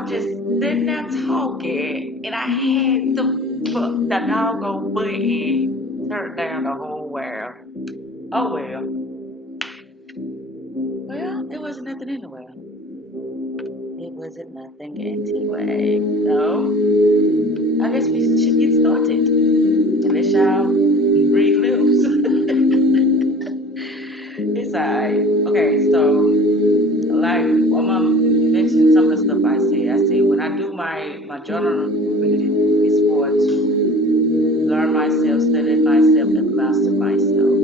I'm just sitting there talking, and I had the doggone button turned down the whole world. Oh well. Well, it wasn't nothing anyway. It wasn't nothing anyway. So, I guess we should get started. Unless y'all I do my journal reading, it's for to learn myself, study myself, and master myself,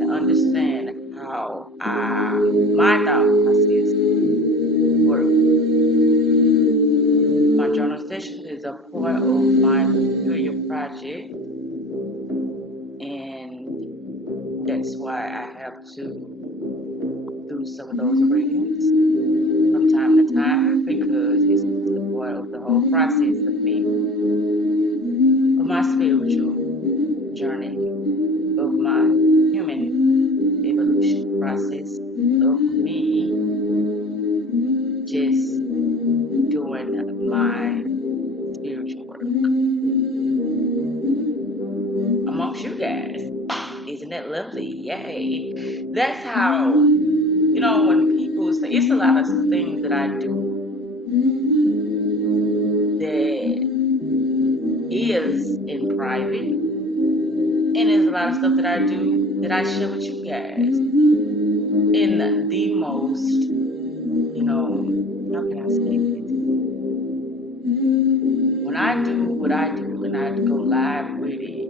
and understand how my thought process work. My journal session is a part of my peculiar project, and that's why I have to do some of those readings from time to time because it's just a part of the whole process of me, of my spiritual journey, of my human evolution process, of me just doing my spiritual work amongst you guys. Isn't that lovely? Yay. That's how, when people say, it's a lot of things that I do that is in private, and there's a lot of stuff that I do that I share with you guys in the most, how can I say this? When I do what I do and I go live with it,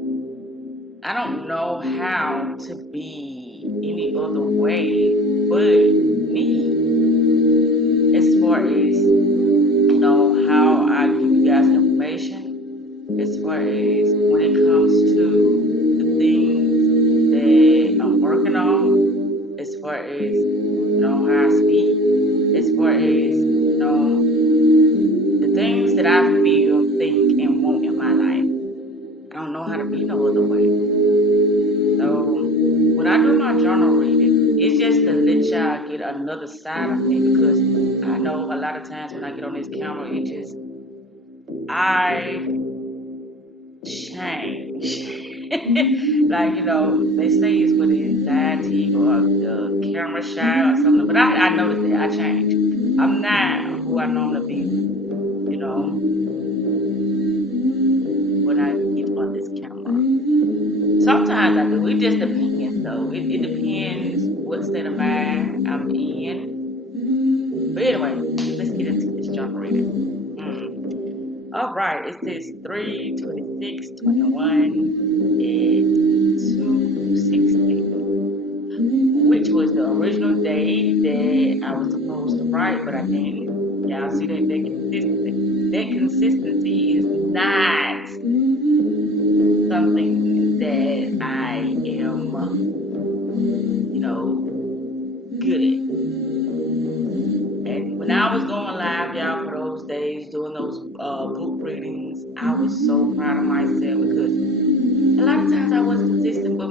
I don't know how to be any other way but me as far as, how I give you guys information, as far as when it comes to the things that I'm working on, as far as, how I speak, as far as, the things that I feel, think, and want in my life. I don't know how to be no other way. So when I do my journal reading, it's just to let y'all get another side of me because I know a lot of times when I get on this camera, I change. Like, they say it's with the anxiety or the camera shy or something, but I noticed that I change. I'm not who I normally be, when I get on this camera. Sometimes I do. It just depends, though. It depends what state of mind I'm in. But anyway, let's get into this journal reading. All right, it says 3/26/21 at 2:16, which was the original day that I was supposed to write, but I didn't. Y'all see that consistency? That consistency is not something that I am, good at. And when I was going live, y'all, for those days, doing those book readings, I was so proud of myself because a lot of times I wasn't consistent, but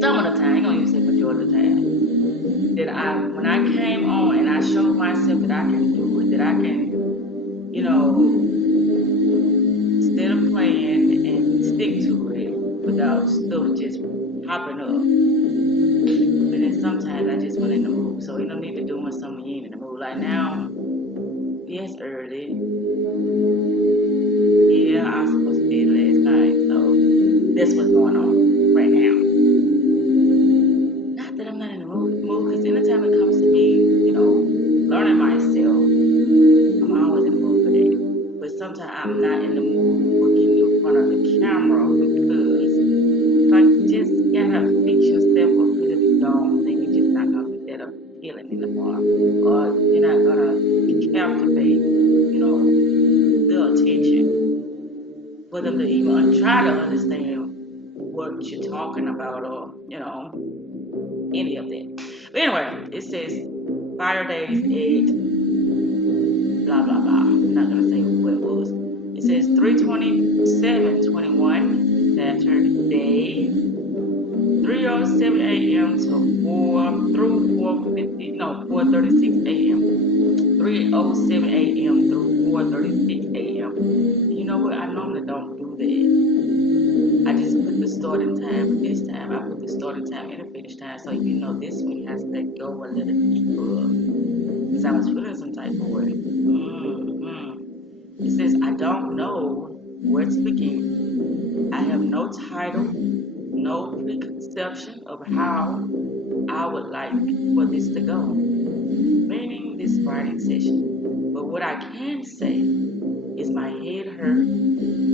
some of the time, I ain't gonna even say majority of the time, when I came on and I showed myself that I can do it, that I can, instead of playing and stick to it without stuff just popping up. But then sometimes I just went in the mood. So you don't need to doing something you ain't in the mood. Like now, yes, early. Yeah, I was supposed to be last night. So that's what's going on right now. Not that I'm not in the mood, because anytime it comes to me, learning myself, I'm always in the mood for that. But sometimes I'm not in the mood for getting in front of the camera because like you just gotta fix yourself up because if you don't, then you're just not gonna be that appealing anymore. Or you're not gonna captivate, the attention for them to even try to understand what you're talking about or, any of that. But anyway, it says fire days at blah blah blah. I'm not gonna say what it was. It says 3:27:21 Saturday, 3:07 a.m. to 4:36 a.m. 3:07 a.m. through 4:36 a.m. You know what? I normally don't do that. I just put the starting time, but this time I put the starting time and the finish time, so this one has to go a little deeper because I was feeling some type of way. It says I don't know where to begin. I have no title, no preconception of how I would like for this to go. meaning this writing session. But what I can say is my head hurt.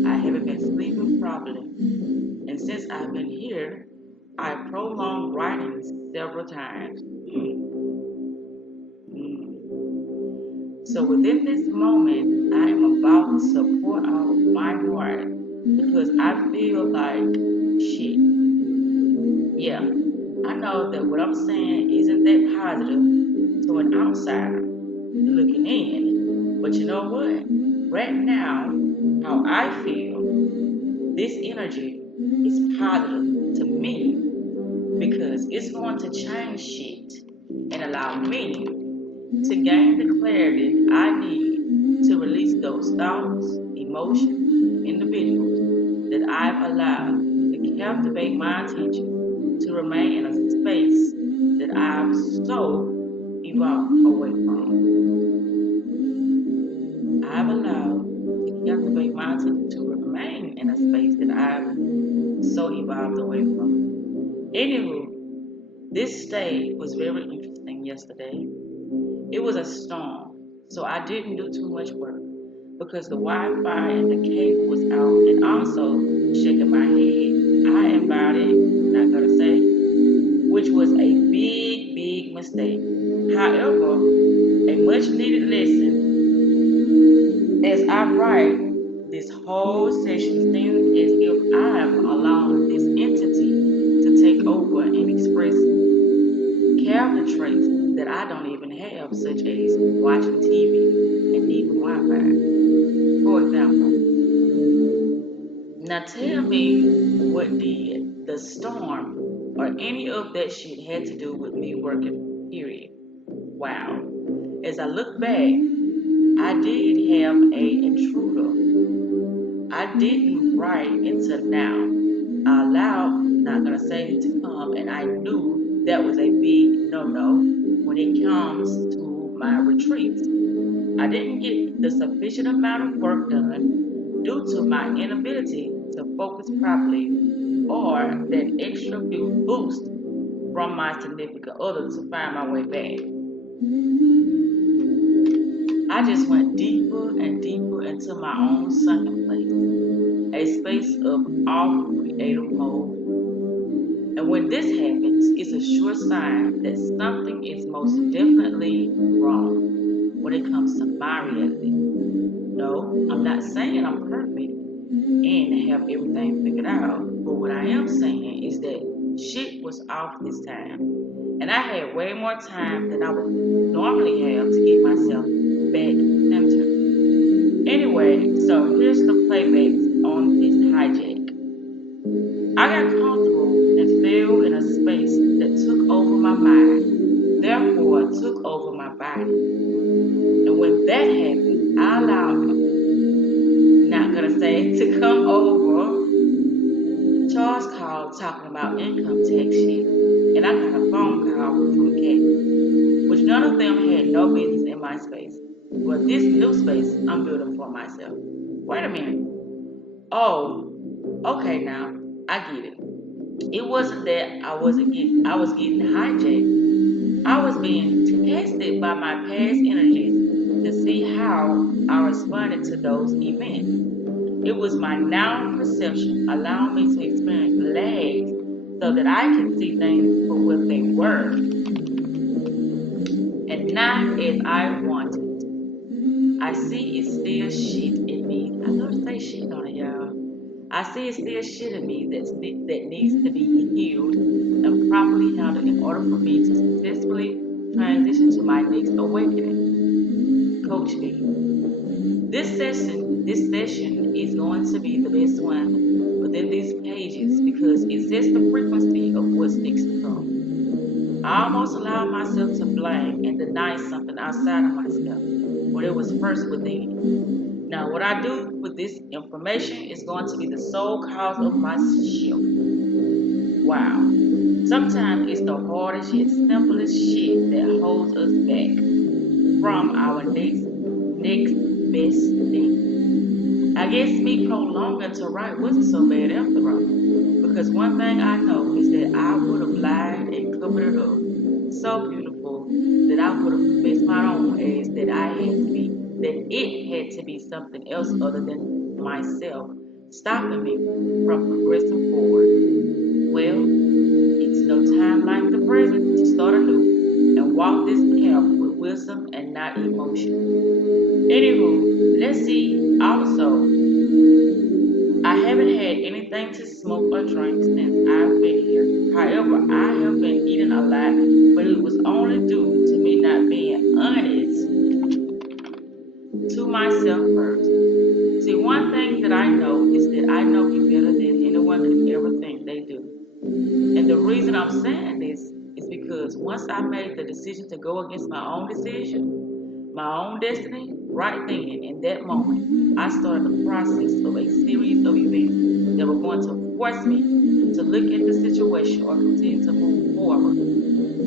I haven't been sleeping properly. And since I've been here, I prolonged writing several times. Mm. So within this moment, I am about to pour out my heart because I feel like shit. Yeah, I know that what I'm saying isn't that positive to an outsider looking in. But you know what? Right now, how I feel, this energy is positive to me because it's going to change shit and allow me to gain the clarity I need to release those thoughts, emotions, individuals that I've allowed to captivate my attention to remain in a space that I've so evolved away from. I've allowed to captivate my attention to remain in a space that I've so evolved away from. Anywho, this state was very interesting yesterday. It was a storm, so I didn't do too much work because the Wi-Fi and the cable was out, and also shaking my head. I embodied, not gonna say, which was a big, big mistake. However, a much needed lesson as I write this whole session seems as if I'm allowing this entity to take over and express character traits that I don't even have, such as watching TV and needing Wi-Fi. For example, now tell me what did the storm or any of that shit had to do with me working, period. Wow. As I look back, I did have a intruder. I didn't write until now. I allowed, not gonna say it to come, and I knew that was a big no-no when it comes to my retreats. I didn't get the sufficient amount of work done due to my inability to focus properly or that extra boost from my significant other to find my way back. I just went deeper and deeper into my own sunken place, a space of off creative mode. And when this happens, it's a sure sign that something is most definitely wrong when it comes to my reality. No, I'm not saying I'm perfect and have everything figured out, but what I am saying is that shit was off this time. And I had way more time than I would normally have to get myself back centered. Anyway, so here's the playbacks on this hijack. I got comfortable and fell in a space that took over my mind, therefore took over my body. And when that happened, I allowed it, not gonna say to come over. Charles called talking about income tax shit, and I got a phone call from Kate, which none of them had no business in my space. But this new space I'm building for myself. Wait a minute. Oh, okay now. I get it. It wasn't that I was getting hijacked. I was being tested by my past energies to see how I responded to those events. It was my now perception allowing me to experience lags so that I can see things for what they were and not as I wanted. I see it's still shit in me. I love to say shit on it, y'all. I see it's still shit in me that needs to be healed and properly handled in order for me to successfully transition to my next awakening. Coach me. This session is going to be the best one within these pages because it sets the frequency of what's next to come. I almost allowed myself to blame and deny something outside of myself when it was first within. Now, what I do with this information is going to be the sole cause of my shift. Wow. Sometimes it's the hardest yet simplest shit that holds us back from our next best thing. I guess me prolonging to write wasn't so bad after all. Because one thing I know is that I would have lied and covered it up so beautifully people that I would have missed my own as that it had to be something else other than myself, stopping me from progressing forward. Well, it's no time like the present to start anew and walk this path with wisdom and not emotion. Anywho, let's see. Also, I haven't had anything to smoke or drink since I've been here. However, I have been eating a lot, but it was only due to me not being honest to myself first. See, one thing that I know is that I know me better than anyone could ever think they do. And the reason I'm saying this is because once I made the decision to go against my own decision, my own destiny, right then, in that moment, I started the process of a series of events that were going to force me to look at the situation or continue to move forward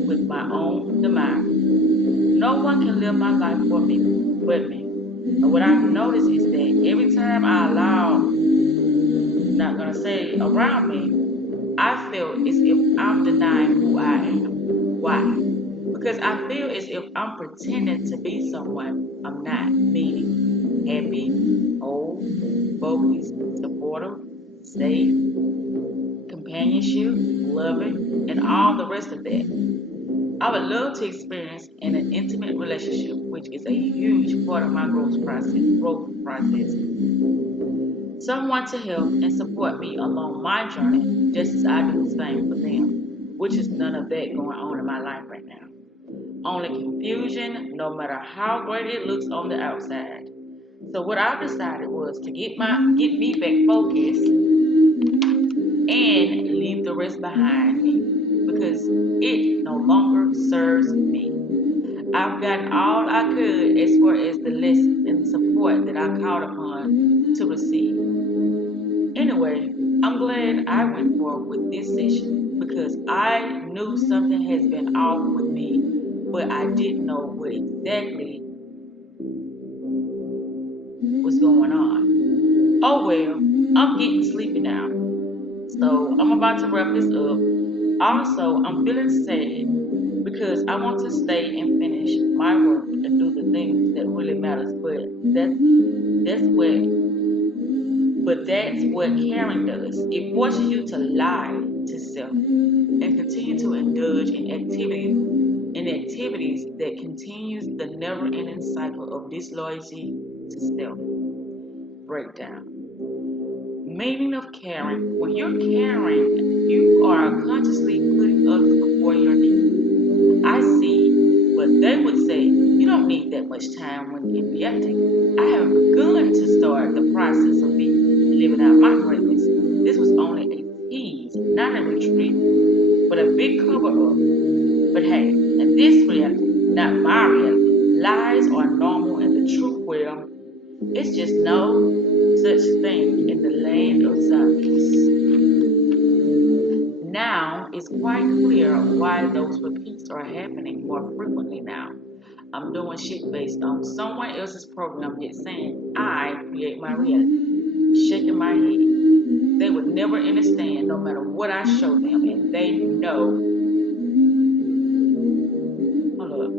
with my own demise. No one can live my life for me but me. And what I've noticed is that every time I allow, I'm not gonna say around me, I feel as if I'm denying who I am. Why? Because I feel as if I'm pretending to be someone I'm not, meaning happy, whole, focused, supportive, safe, companionship, loving, and all the rest of that. I would love to experience in an intimate relationship, which is a huge part of my growth process. Someone to help and support me along my journey, just as I do the same for them, which is none of that going on in my life right now. Only confusion, no matter how great it looks on the outside. So what I decided was to get me back focused and leave the rest behind me because it no longer serves me. I've gotten all I could as far as the lessons and the support that I called upon to receive. Anyway, I'm glad I went forward with this session because I knew something has been off with me, but I didn't know what exactly was going on. Oh well, I'm getting sleepy now. So I'm about to wrap this up. Also, I'm feeling sad because I want to stay and finish my work and do the things that really matters. But that's what caring does. It forces you to lie to self and continue to indulge in activities that continues the never-ending cycle of disloyalty to self. Breakdown. Meaning of caring. When you're caring, you are consciously putting others before your needs. I see, but they would say, you don't need that much time when in reality. I have begun to start the process of me living out my greatness. This was only a tease, not a retreat, but a big cover up. But hey, in this reality, not my reality, lies are normal in the truth well, it's just no such thing in the land of zombies. Now it's quite clear why those repeats are happening more frequently now. I'm doing shit based on someone else's program, yet saying I create my reality. Shaking my head. They would never understand no matter what I show them, and they know. Hold up.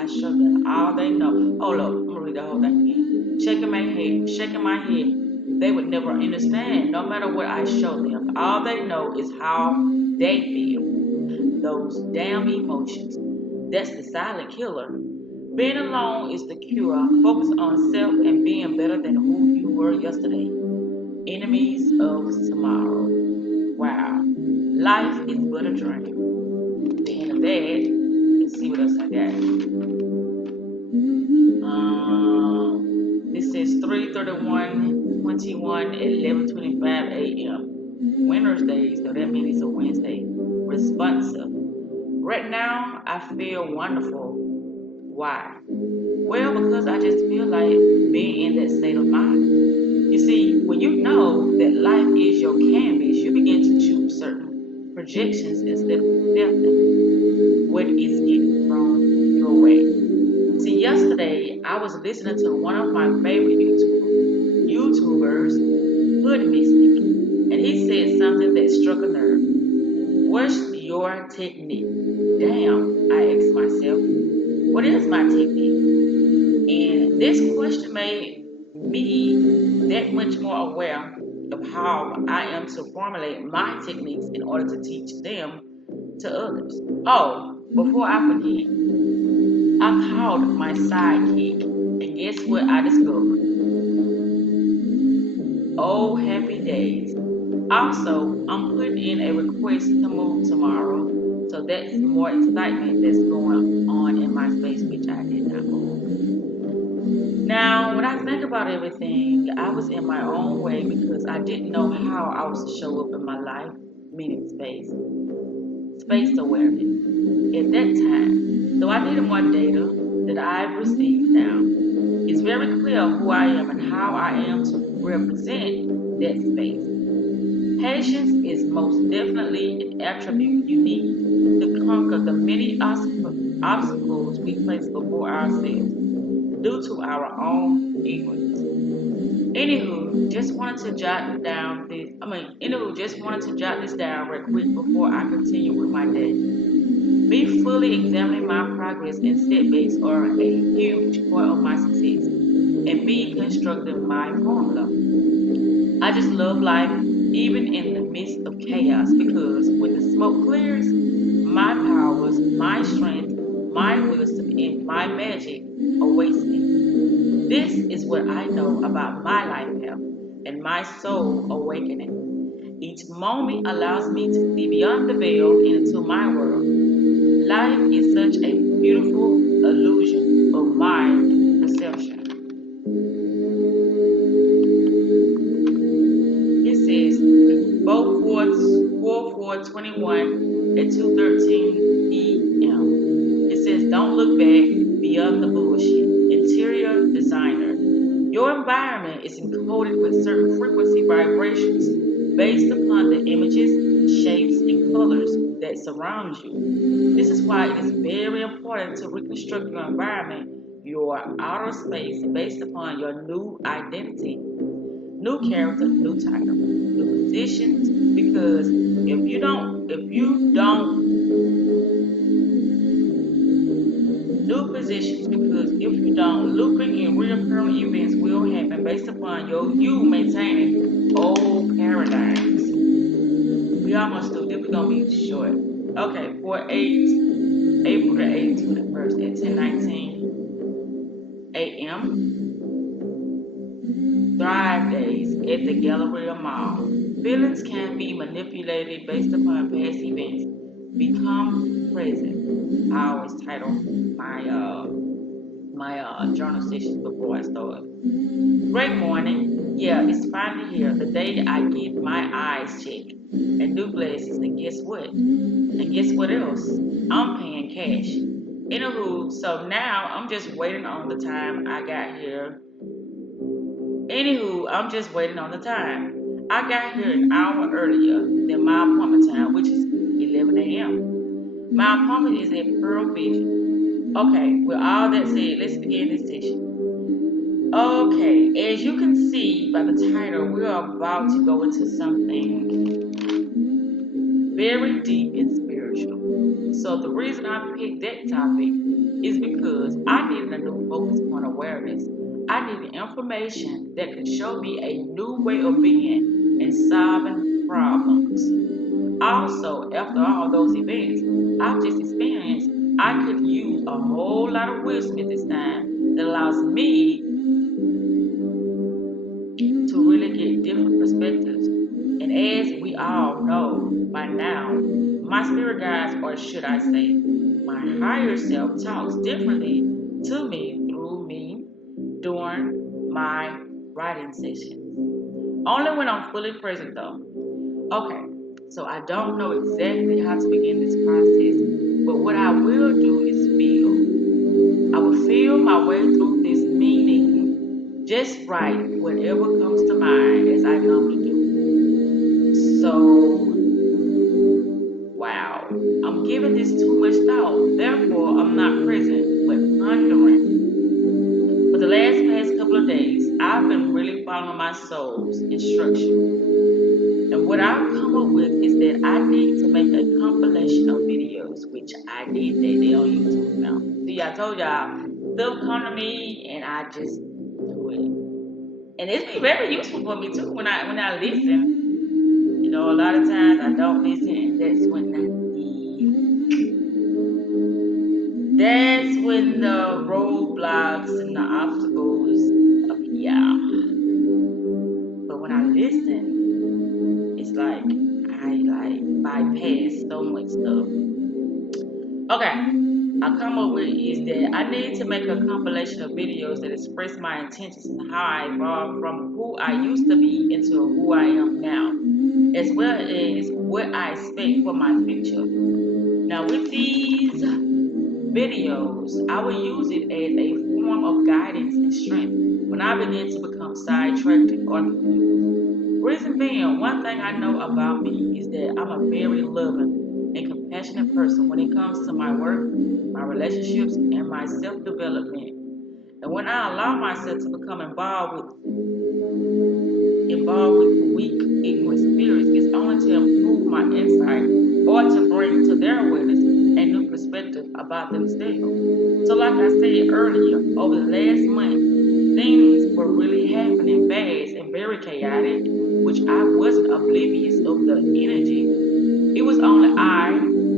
I show them all they know. Hold up. I'm gonna read the whole thing again. Shaking my head. They would never understand no matter what I show them. All they know is how they feel. Those damn emotions. That's the silent killer. Being alone is the cure. Focus on self and being better than who you were yesterday. Enemies of tomorrow. Wow. Life is but a dream. The end of that. Let's see what else I got. This says 3/31/21 at 11:25 a.m. Winter's Day, so that means it's a Wednesday. Responsive. Right now, I feel wonderful. Why? Well, because I just feel like being in that state of mind. You see, when you know that life is your canvas, you begin to choose certain projections instead of accepting what is getting thrown your way. See, yesterday I was listening to one of my favorite YouTubers, Hood Mystic, and he said something that struck a nerve. What's your your technique? Damn, I asked myself, what is my technique? And this question made me that much more aware of how I am to formulate my techniques in order to teach them to others. Oh, before I forget, I called my sidekick, and guess what I discovered? Oh, happy days. Also, I'm putting in a request to move tomorrow, so that's more excitement that's going on in my space, which I did not move. Now, when I think about everything, I was in my own way because I didn't know how I was to show up in my life, meaning space awareness. At that time, though I needed more data that I've received now, it's very clear who I am and how I am to represent that space. Patience is most definitely an attribute you need to conquer the many obstacles we place before ourselves due to our own ignorance. Just wanted to jot this down real quick before I continue with my day. Me fully examining my progress and setbacks are a huge part of my success, and me constructing my formula. I just love life, even in the midst of chaos, because when the smoke clears, my powers, my strength, my wisdom, and my magic awaits me. This is what I know about my life path and my soul awakening. Each moment allows me to see beyond the veil into my world. Life is such a beautiful illusion of my perception. It says 4/4/21 at 2:13 p.m. It says, don't look back beyond the bullshit. Interior designer. Your environment is encoded with certain frequency vibrations based upon the images, shapes, and colors that surround you. This is why it is very important to reconstruct your environment, your outer space, based upon your new identity, new character, new title, new positions. Because if you don't, looping and reoccurring events will happen based upon you maintaining old paradigms. We almost through. This we're gonna be short. Okay, for April the 8th to the 1st at 10:19 a.m. Thrive Days at the Galleria Mall. Feelings can be manipulated based upon past events. Become present. I always title my journal sessions before I start. Great morning. Yeah, it's finally here. The day I get my eyes checked and new glasses. And guess what? And guess what else? I'm paying cash. Anywho, so now I'm just waiting on the time I got here. Anywho, I'm just waiting on the time. I got here an hour earlier than my appointment time, which is 11 a.m. My appointment is at Pearl Vision. Okay, with all that said, let's begin this session. Okay, as you can see by the title, we are about to go into something very deep and spiritual. So the reason I picked that topic is because I needed a new focus on awareness. I needed information that could show me a new way of being and solving problems. Also, after all those events I've just experienced, I could use a whole lot of wisdom at this time that allows me to really get different perspectives. And as we all know by now, my spirit guides, or should I say, my higher self talks differently to me through me during my writing sessions. Only when I'm fully present though. Okay, so I don't know exactly how to begin this process, but what I will do is feel. I will feel my way through this meaning, just write whatever comes to mind as I normally do. So, wow, I'm giving this too much thought, therefore I'm not present, but pondering. For the past couple of days, I've been really following my soul's instruction. And what I've come up with is that I need to make a compilation of videos, which I did that. They on YouTube now. See, I told y'all, stuff come to me and I just do it. And it's been very useful for me too when I listen. You know, a lot of times I don't listen, and that's when the roadblocks and the obstacles appear. But when I listen, it's like I bypass so much stuff. Okay, I come up with is that I need to make a compilation of videos that express my intentions and how I evolved from who I used to be into who I am now, as well as what I expect for my future. Now, with these videos, I will use it as a form of guidance and strength when I begin to become sidetracked or confused. Reason being, one thing I know about me is that I'm a very loving and compassionate person when it comes to my work, my relationships, and my self development. And when I allow myself to become involved with weak, ignorant spirits, it's only to improve my insight or to bring to their awareness a new perspective about themselves. So, like I said earlier, over the last month, things were really happening fast and very chaotic, which I wasn't oblivious of the energy. It was only I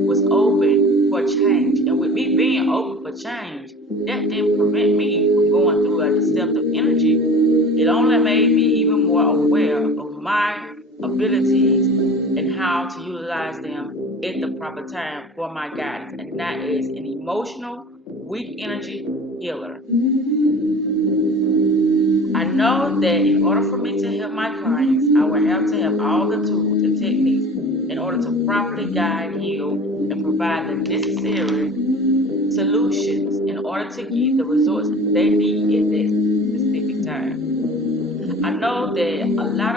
was open for change. And with me being open for change, that didn't prevent me from going through a deceptive energy. It only made me even more aware of my abilities and how to utilize them at the proper time for my guidance and not as an emotional, weak energy healer. I know that in order for me to help my clients, I will have to have all the tools and techniques in order to properly guide, heal, and provide the necessary solutions in order to get the results they need at that specific time. I know that a lot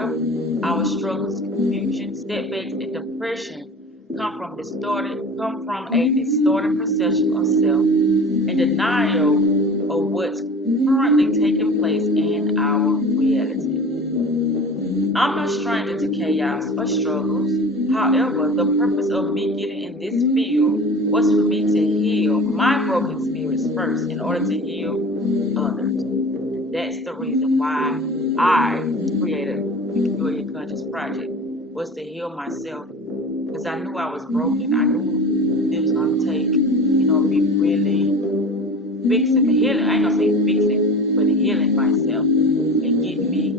of our struggles, confusion, setbacks, and depression come from a distorted perception of self and denial of what's currently taking place in our reality. I'm no stranger to chaos or struggles. However, the purpose of me getting in this field was for me to heal my broken spirits first in order to heal others. That's the reason why I created the Peculiar Conscious Project was to heal myself because I knew I was broken. I knew it was gonna take, me really fixing the healing. I ain't gonna say fixing, but healing myself and getting me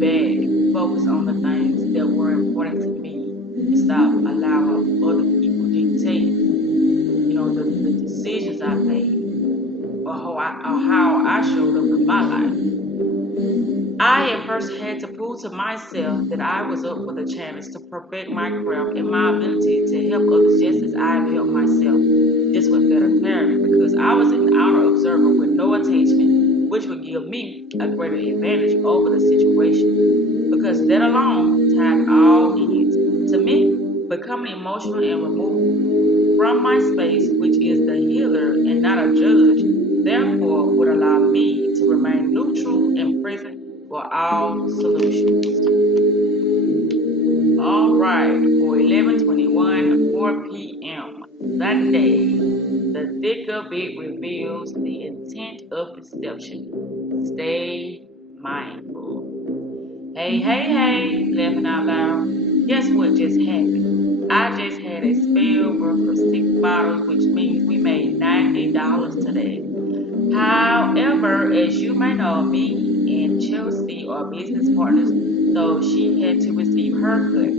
back focused on the things that were important to me and stop allowing other people dictate, the decisions I made or how I showed up in my life. I at first had to prove to myself that I was up for the challenge to perfect my craft and my ability to help others just as I've helped myself, just with better clarity, because I was an outer observer with no attachment, which would give me a greater advantage over the situation, because that alone tied all needs. To me, becoming emotional and removed from my space, which is the healer and not a judge, therefore would allow me to remain neutral and present for all solutions. All right, for 11:21, 4 p.m. Sunday, the thick of it reveals the intent of deception. Stay mindful. Hey, hey, hey, laughing out loud. Guess what just happened? I just had a spell worth of 6 bottles, which means we made $90 today. However, as you may know, me and Chelsea are business partners, so she had to receive her cut.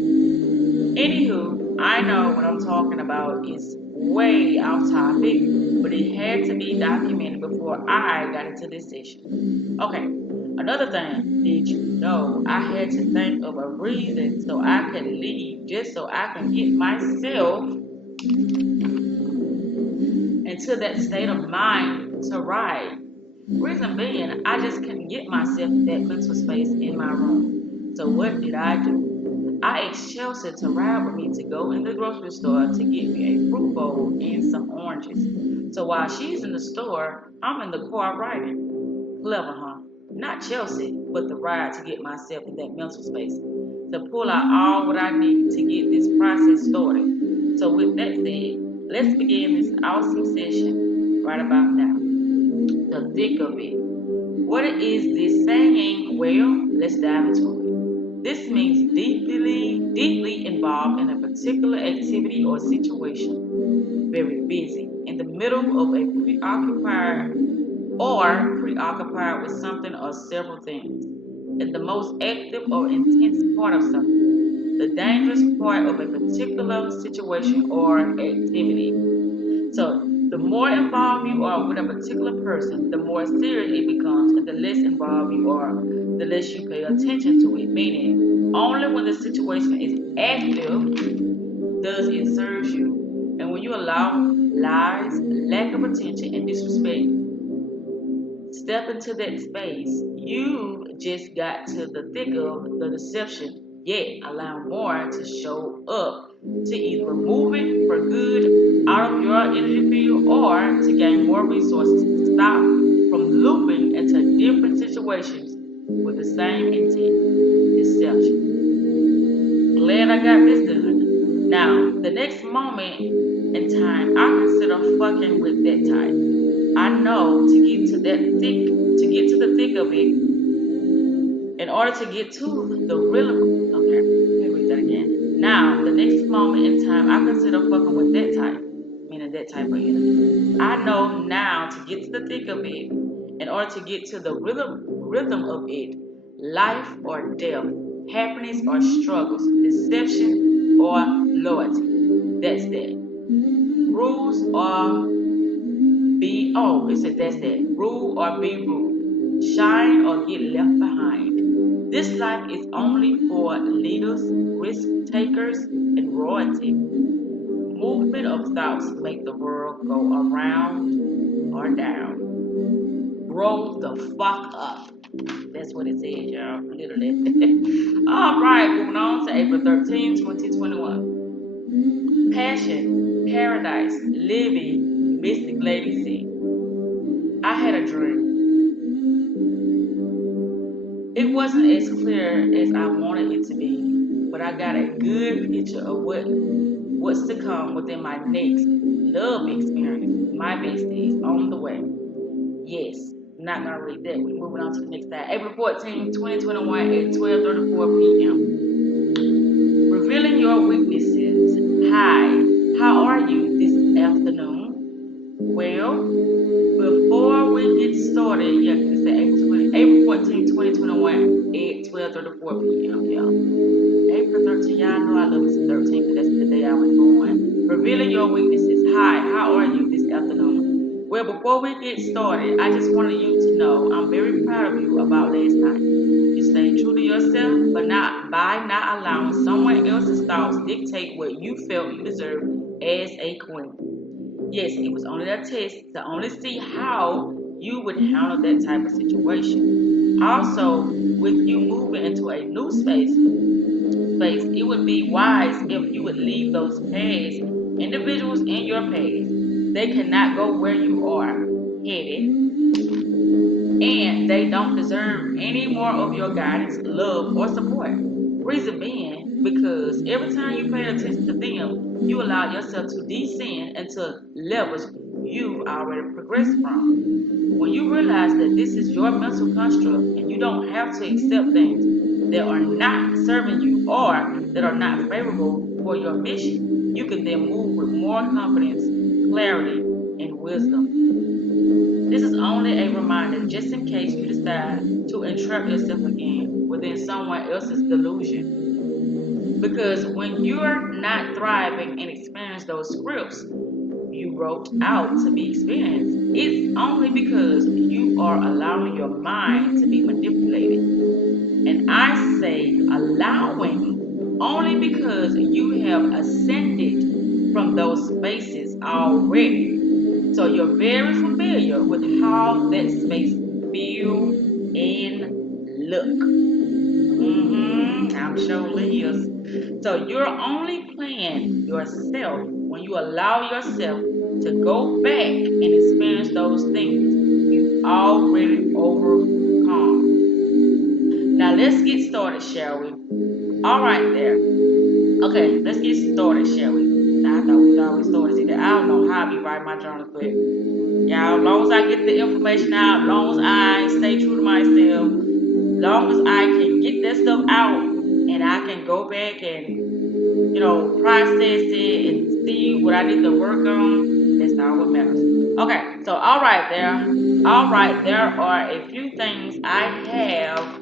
Anywho, I know what I'm talking about is way off topic, but it had to be documented before I got into this session. Okay, another thing, did you know I had to think of a reason so I could leave just so I can get myself into that state of mind to ride? Reason being, I just couldn't get myself in that mental space in my room. So what did I do? I asked Chelsea to ride with me to go in the grocery store to get me a fruit bowl and some oranges. So while she's in the store, I'm in the car riding. Clever, huh? not Chelsea, but the ride to get myself in that mental space, to pull out all what I need to get this process started. So, with that said, let's begin this awesome session right about now. The thick of it. What is this saying? Well, let's dive into it. This means deeply involved in a particular activity or situation, very busy, in the middle of a preoccupied with something or several things, in the most active or intense part of something, the dangerous part of a particular situation or activity. So the more involved you are with a particular person, the more serious it becomes, and the less involved you are, the less you pay attention to it. Meaning, only when the situation is active does it serve you. And when you allow lies, lack of attention, and disrespect step into that space, you just got to the thick of the deception, yet allow more to show up to either remove it for good out of your energy field or to gain more resources to stop from looping into different situations with the same intent, deception. Glad I got this done. Now, the next moment in time, I consider fucking with that type. I know to get to the thick of it, in order to get to the real. Okay, let me read that again. Now, the next moment in time, I consider fucking with that type, meaning that type of energy. I know now to get to the thick of it, in order to get to the rhythm of it, life or death, happiness or struggles, deception or loyalty. That's that. Rules or it says that's that. Rule or be ruled. Shine or get left behind. This life is only for leaders, risk takers, and royalty. Movement of thoughts make the world go around or down. Grow the fuck up. That's what it says, y'all. Literally. All right, moving on to April 13, 2021. Passion, paradise, living, mystic lady C. I had a dream. It wasn't as clear as I wanted it to be, but I got a good picture of what's to come within my next love experience. My besties on the way. Yes, I'm not gonna read that. We're moving on to the next day. April 14, 2021 at 12:34 p.m. Revealing your weaknesses. Hi, how are you this afternoon? Well, before we get started, yeah, it's April 14, 2021 at 12:34 p.m. Yeah. April 13, y'all know I love me some 13 because that's the day I was born. Revealing your weaknesses. Hi, how are you this afternoon? Well, before we get started, I just wanted you to know I'm very proud of you about last night. You stayed true to yourself, but not by not allowing someone else's thoughts dictate what you felt you deserved as a queen. Yes, it was only a test to only see how you would handle that type of situation. Also, with you moving into a new space, it would be wise if you would leave those past individuals in your past. They cannot go where you are headed, and they don't deserve any more of your guidance, love, or support. Reason being, because every time you pay attention to them, you allow yourself to descend into levels you already progressed from. When you realize that this is your mental construct and you don't have to accept things that are not serving you or that are not favorable for your mission, you can then move with more confidence, clarity, and wisdom. This is only a reminder just in case you decide to entrap yourself again within someone else's delusion. Because when you're not thriving and experience those scripts you wrote out to be experienced, it's only because you are allowing your mind to be manipulated. And I say allowing only because you have ascended from those spaces already. So you're very familiar with how that space feel and look. I'm sure is. So you're only playing yourself when you allow yourself to go back and experience those things you've already overcome. let's get started, shall we? All right, there. Okay, let's get started, shall we? Now, I thought we already started. See, I don't know how I be writing my journal, but y'all, as long as I get the information out, as long as I stay true to myself, as long as I can get that stuff out and I can go back and, process it and see what I need to work on, that's all what matters. Okay, so all right, there are a few things I have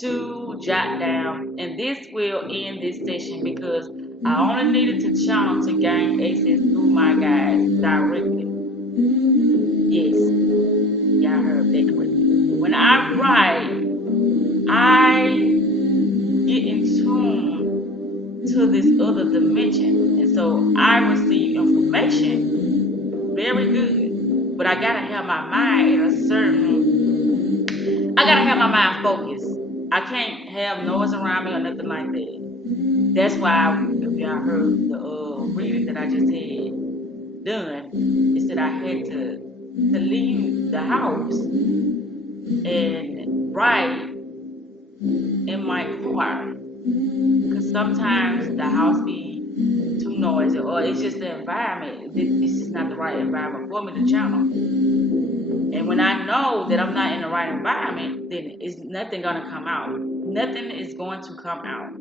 to jot down, and this will end this session because I only needed to channel to gain access to my guides directly. Yes, y'all heard that correctly. When I write, I get in tune to this other dimension, and so I receive information very good. But I gotta have my mind in a certain. I gotta have my mind focused. I can't have noise around me or nothing like that. That's why, if y'all heard the reading that I just had done, it said I had to leave the house and write in my car because sometimes the house be too noisy or it's just the environment. This is not the right environment for me to channel. And when I know that I'm not in the right environment, then it's nothing gonna come out. Nothing is going to come out.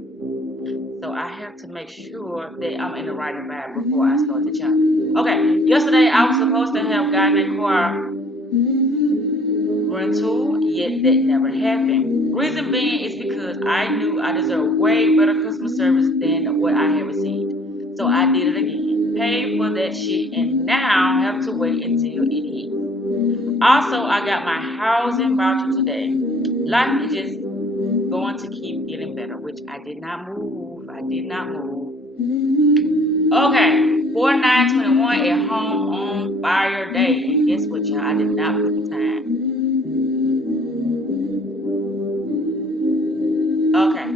So I have to make sure that I'm in the right environment before I start the channel. Okay, yesterday I was supposed to have gotten a car rental, yet that never happened. Reason being is because I knew I deserved way better customer service than what I had received. So I did it again. Paid for that shit and now have to wait until it hits. Also, I got my housing voucher today. Life is just going to keep getting better, which I did not move. I did not move. Okay, 4921 at home on fire day. And guess what, y'all? I did not put the time. Okay.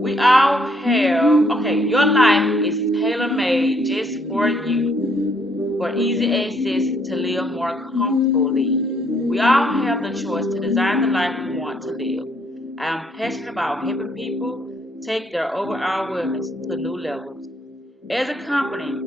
We all have, okay, your life is tailor made just for you, for easy access to live more comfortably. We all have the choice to design the life we want to live. I am passionate about helping people take their overall wellness to new levels. As a company,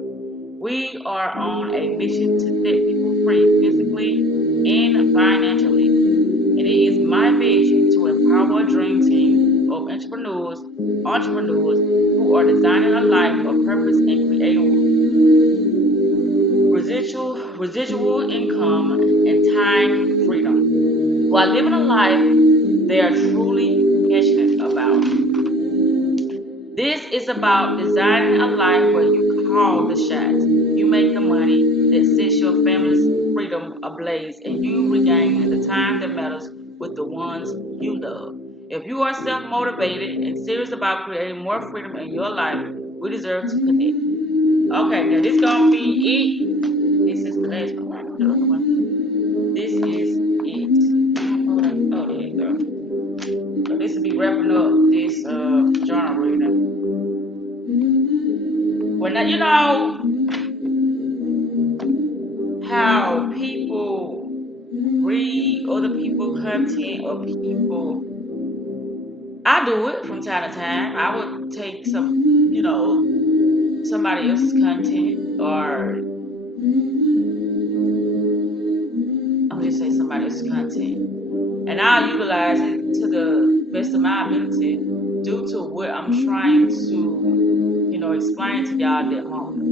we are on a mission to set people free physically and financially. And it is my vision to empower a dream team of entrepreneurs who are designing a life of purpose and creating residual income and time freedom while living a life they are truly passionate about. This is about designing a life where you call the shots, you make the money that sets your family's freedom ablaze, and you regain the time that matters with the ones you love. If you are self motivated and serious about creating more freedom in your life, we deserve to connect. Okay, now this gonna be it. This is the last one. I know the other one. This is it. Oh, there you go. So this will be wrapping up this journal reading. When you know how people read other people's content or people, I do it from time to time. I would take somebody else's content, or I'm just say somebody else's content, and I'll utilize it to the best of my ability due to what I'm trying to, explain to y'all at that moment.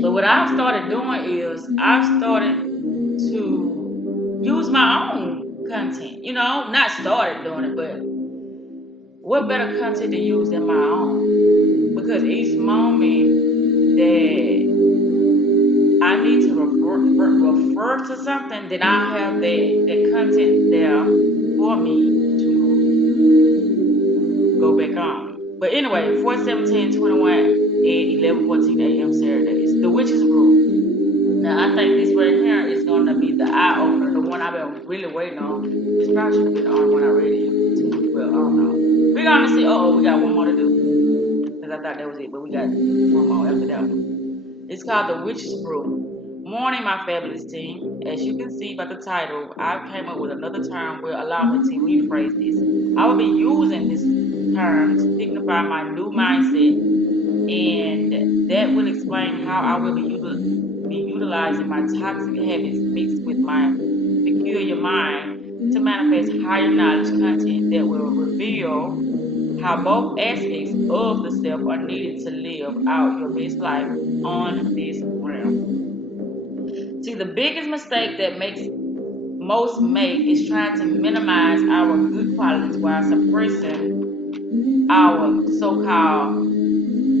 But what I've started doing is I've started to use my own content. Not started doing it, but what better content to use than my own? Because each moment that I need to refer to something, then I have that content there for me to go back on. But anyway, 4/17/21 at 11:14 a.m. Saturdays. The Witch's Brew. Now I think this right here is gonna be the eye opener, the one I've been really waiting on. This probably should have been the only one I read too. Well, I don't know. We're gonna see. We got one more to do. Because I thought that was it, but we got one more after that one. It's called The Witch's Brew. Morning, my fabulous team. As you can see by the title, I came up with another term will allow me to rephrase this. I will be using this term to signify my new mindset, and that will explain how I will be utilizing my toxic habits mixed with my peculiar mind to manifest higher knowledge content that will reveal how both aspects of the self are needed to live out your best life on this realm. See, the biggest mistake that makes most make is trying to minimize our good qualities while suppressing our so-called,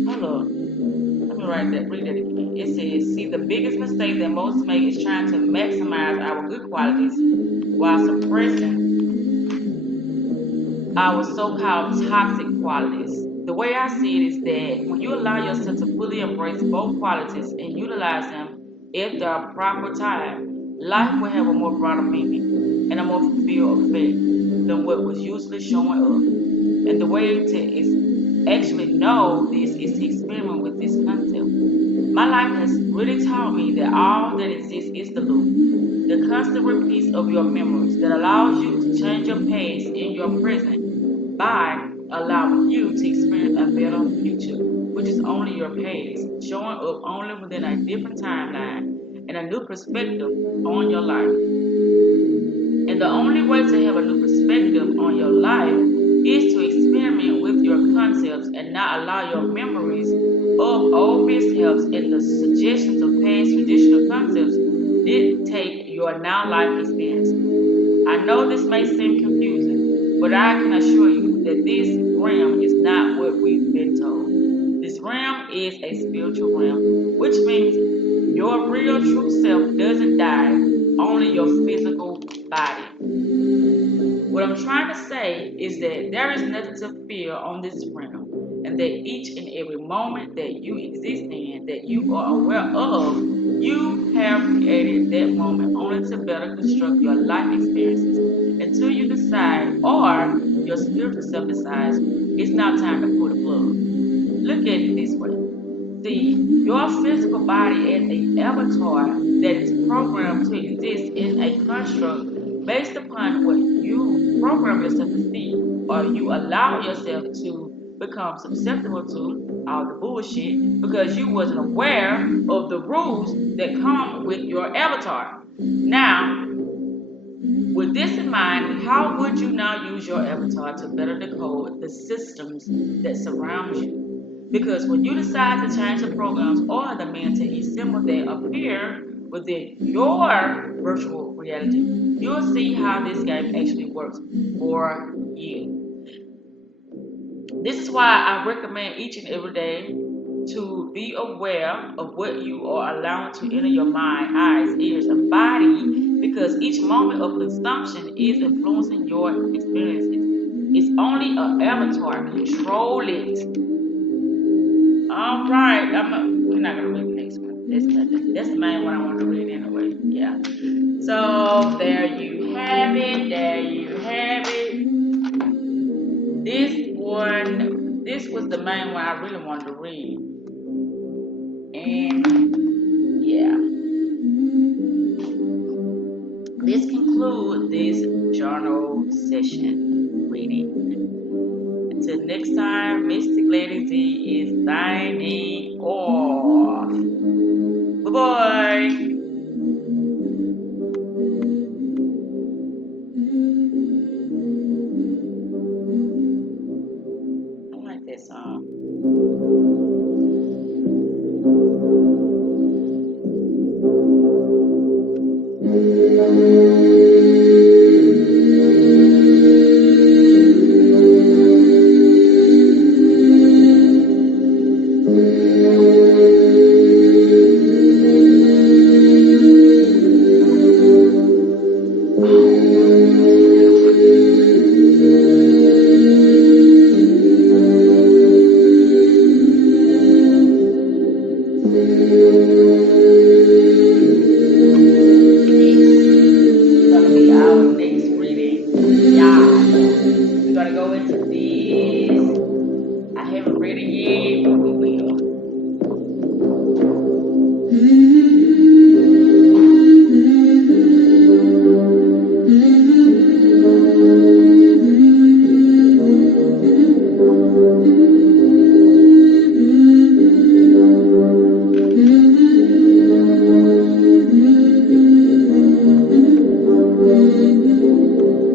hold up, let me read that again. It says, see, the biggest mistake that most make is trying to maximize our good qualities while suppressing our so-called toxic qualities. The way I see it is that when you allow yourself to fully embrace both qualities and utilize them at the proper time, life will have a more broader meaning and a more fulfilled effect than what was usually showing up. And the way to actually know this is to experiment with this concept. My life has really taught me that all that exists is the loop, the constant repeat of your memories that allows you to change your past in your present by allowing you to experience a better future, which is only your past, showing up only within a different timeline and a new perspective on your life. And the only way to have a new perspective on your life is to experiment with your concepts and not allow your memories of old mishaps and the suggestions of past traditional concepts dictate your now life experience. I know this may seem confusing, but I can assure you that this realm is not what we've been told. This realm is a spiritual realm, which means your real true self doesn't die, only your physical body. What I'm trying to say is that there is nothing to fear on this realm, and that each and every moment that you exist in, that you are aware of, you have created that moment only to better construct your life experiences until you decide, or your spiritual self decides, it's now time to pull the plug. Look at it this way. See, your physical body as a avatar that is programmed to exist in a construct based upon what you program yourself to see, or you allow yourself to become susceptible to all the bullshit because you wasn't aware of the rules that come with your avatar. Now, with this in mind, how would you now use your avatar to better decode the systems that surround you? Because when you decide to change the programs or the mental symbol that appear within your virtual reality, you'll see how this game actually works for you. This is why I recommend each and every day to be aware of what you are allowing to enter your mind, eyes, ears, and body, because each moment of consumption is influencing your experiences. It's only an avatar. Control it. All right. We're not gonna read the next one. That's nothing. That's the main one I want to read anyway. Yeah. So there you have it. There you have it. This was the main one I really wanted to read. And yeah, this concludes this journal session reading. Until next time, Mystic Lady Z is signing off. Bye bye. I like that song. Gonna be our next reading. Yeah. We're gonna go into